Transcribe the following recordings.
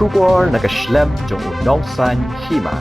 Shubor nakaslem jong unong san hima.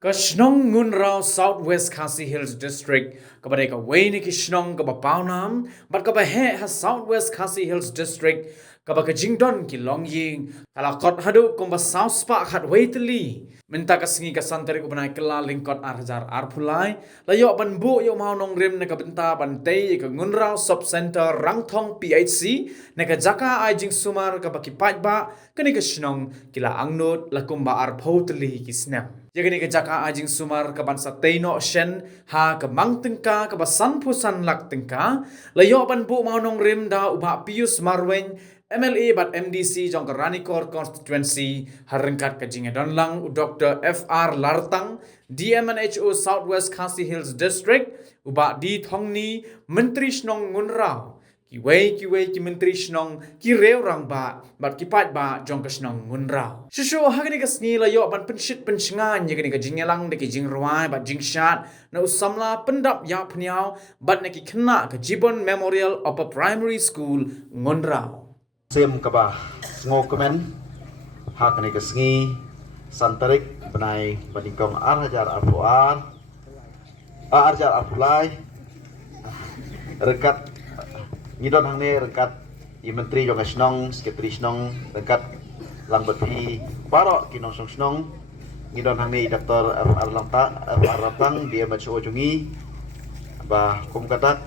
Kashnong ngunrao Southwest Khasi Hills District kabade ka waini kishnong kaba paunam but kaba he ha Southwest Khasi Hills District kaba ka jingdon ki longying kala kot hadu kumba South Spa khat waitli minta kasingi ka santari ko banai kala lingkot arjar arpulai layo ban bu yo mau nong rim na ka benta bantay ka ngunrao sub center Rangthong PHC na ka jaka ai jing sumar kaba ki pajba kani kashnong kila angnot la kumba arphotli ki snap Jagani ke jaka ajing sumar ke bansa teino shen ha ke mang tengka ke basan pusan lak tengka layo ban bu mau nong rim da ubah Pius Marweng MLA bat MDC jong ke Ranikor constituency harengkat ke jinge donlang Dr. FR Lartang DMNHO Southwest Khasi Hills District ubah di thongni menteri snong ngunrao ki menteri snong ki reu rang ba bat ki pat ba jong ka snong ngunrao shushu hagani ka sngi la yo ban penshit pensngan ye gani ka jingelang de ki jing ruai bat jing shat na usamla pendap ya pniao bat ne ki khna ka Jibon Memorial Upper Primary School ngunrao Sim kaba ngo komen hagani ka sngi santarik benai bandingkong arhajar arpuar arjar arpulai rekat ngidon hang ne rekat i menteri jong snong sekretari snong rekat lang bati baro kinong snong ngidon hang ne Dr. FR Lartang dia macho jungi ba kum katak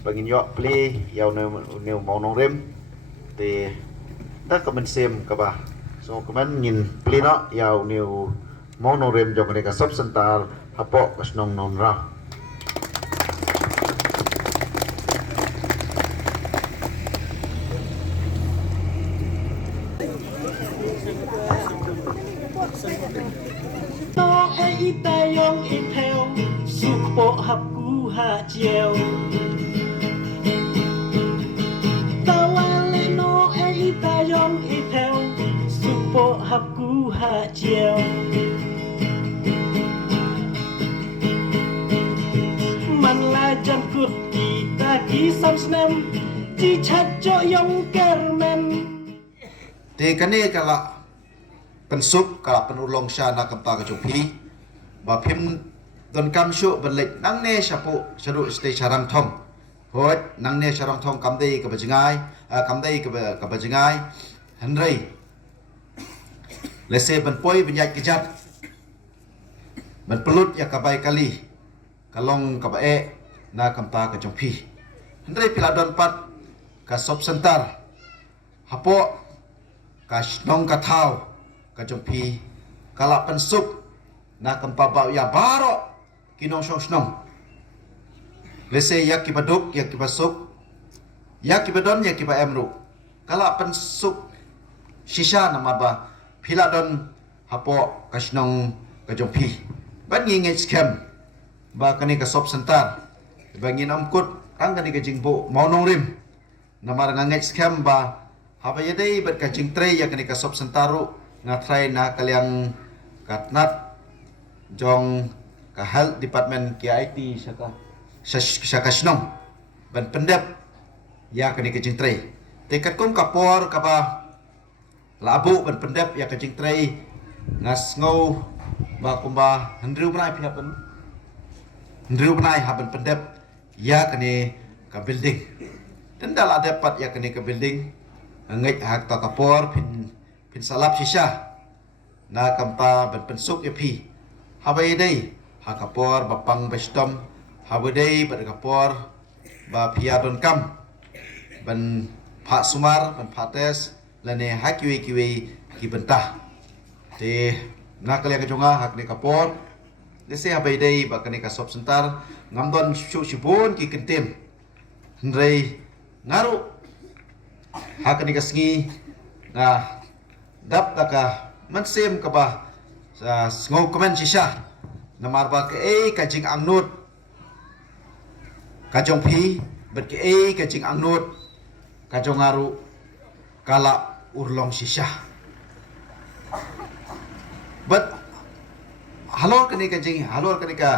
bangin yo play yaw ne mau nong rem te ta komen sem ka ba so komen ngin play no yaw ne mau nong rem jong ne ka sub sentar hapo snong non ra Itayong itheo sukpo hapku ha chieo tawale no itayong itheo sukpo hapku ha chieo man la jam kut kita ki sam snem chi chat jo yong kermen te kane kala pensuk kala penulong syana kempa kecupi ba phim don kam shu benlek nang ne shapu sharu stay charang thong hot nang ne charang thong kam dei ka bajingai kam dei ka bajingai hanrei lese ban poi ban yak kijat ban pelut ya ka bai kali kalong ka bae na kampa ka jongpi hanrei piladon pat ka sop sentar hapo ka snong ka thau ka jongpi kala pensuk na kampaba ya baro kinong snong lese yak kibaduk yak kibasuk yak kibadon yak kiba emru kala pensuk shisha namaba philadon hapo kasnong kajompi ban ngi scam ba kani ka sop sentar bangin amkut kang kani ka jingbo maunong rim namar ngangai scam ba haba yadei bat ka jingtre yak kani ka sop sentaru ngatrai na kaliang katnat jong ka health department KIT saka snong ban pendap ya kani kejing tray tekat kum kapor kapa labu ban pendap ya kejing tray ngas ngau ba kumba hendru benai pinapen hendru benai haban pendap ya kani ka building dan dala dapat ya kani ka building ngai hak ta kapor pin salap shisha na kampa ban pensuk ya pi habai dei hakapor bapang bestom habai dei badakapor ba piadon kam ban pha sumar ban phates lane hakiwi ki bentah te nakal yang jonga hak ne kapor dese habai dei ba kane ka sop sentar ngamdon shibon ki kentem hendrei ngaru hak ne kasngi na dap taka mansem ka ba ngau komen shisha namar ba ke kajing angnut kajong pi bet ke kajing angnut kajong aru kala urlong shisha bet halo kani ka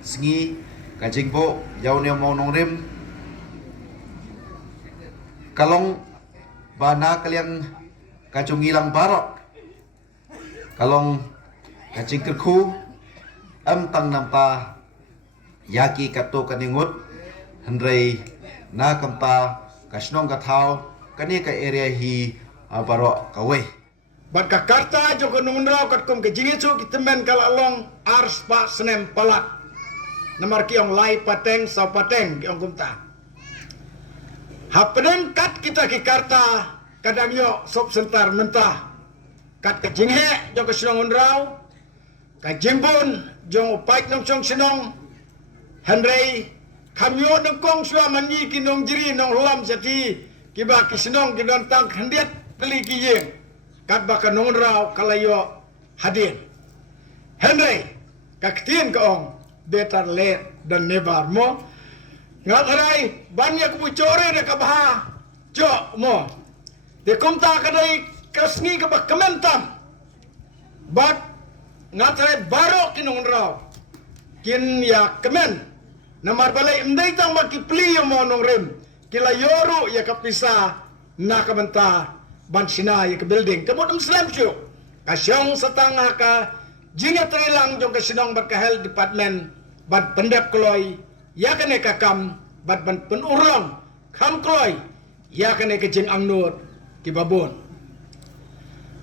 sngi kajing bo jauh ne mau nong rim kalong bana kaliang kajong ilang barok kalong kacing kerku tang namta yaki kato kaningut hendrai na kamta kasnong kathau kani ka area hi baro kawai. Bat kakarta joko nungrau kat kum ke jingicu kitemen kalalong ars pa senem palat. Namar kiong lai pateng sau pateng kiong kumta. Hapeden kat kita ki karta kadang yo sop sentar mentah. Kat ke jinghe joko sinong unrau. Ka jimbun jong upaik nong chong sinong. Henrei kamyo nong kong sua manyi ki nong jiri nong lam jati kiba ki sinong ki don tang hendiat kali ki yeng. Kat baka nong unrau kalayo hadin. Henrei kaktiin kaong better late than never mo. Ngat harai banyak bucore de kabaha jo mo. De kumta kadai kasni ka kementam. But ngat harai baro kinong raw. Kin ya kemen. Namar balai mdai tang baki pli mo nong rem. Kila yoru ya kapisa na kamenta ban sina ya ke building. Kemudum slam chu. Kasyong setengah ka jinga trilang jong kasinong bat ka health department bat pendap kloy ya kene kakam bat ban penurang kam kloy ya kene ke jing angnut ki babon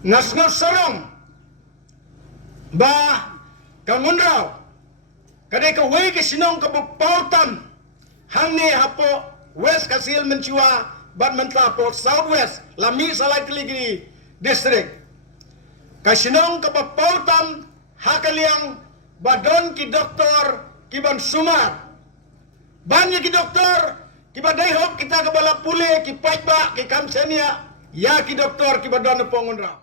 ngas sarong ba kamundraw kade ka way ke sinong ka pautam hangni hapo west kasil menchua bat mentla po southwest lami salai keligi district kasinong ka pautam hakaliang badon ki doktor kiban sumar banyak ki doktor kiba daihok kita ke bala pule ki pajba ki kamsenia ya ki doktor kiba don pongunra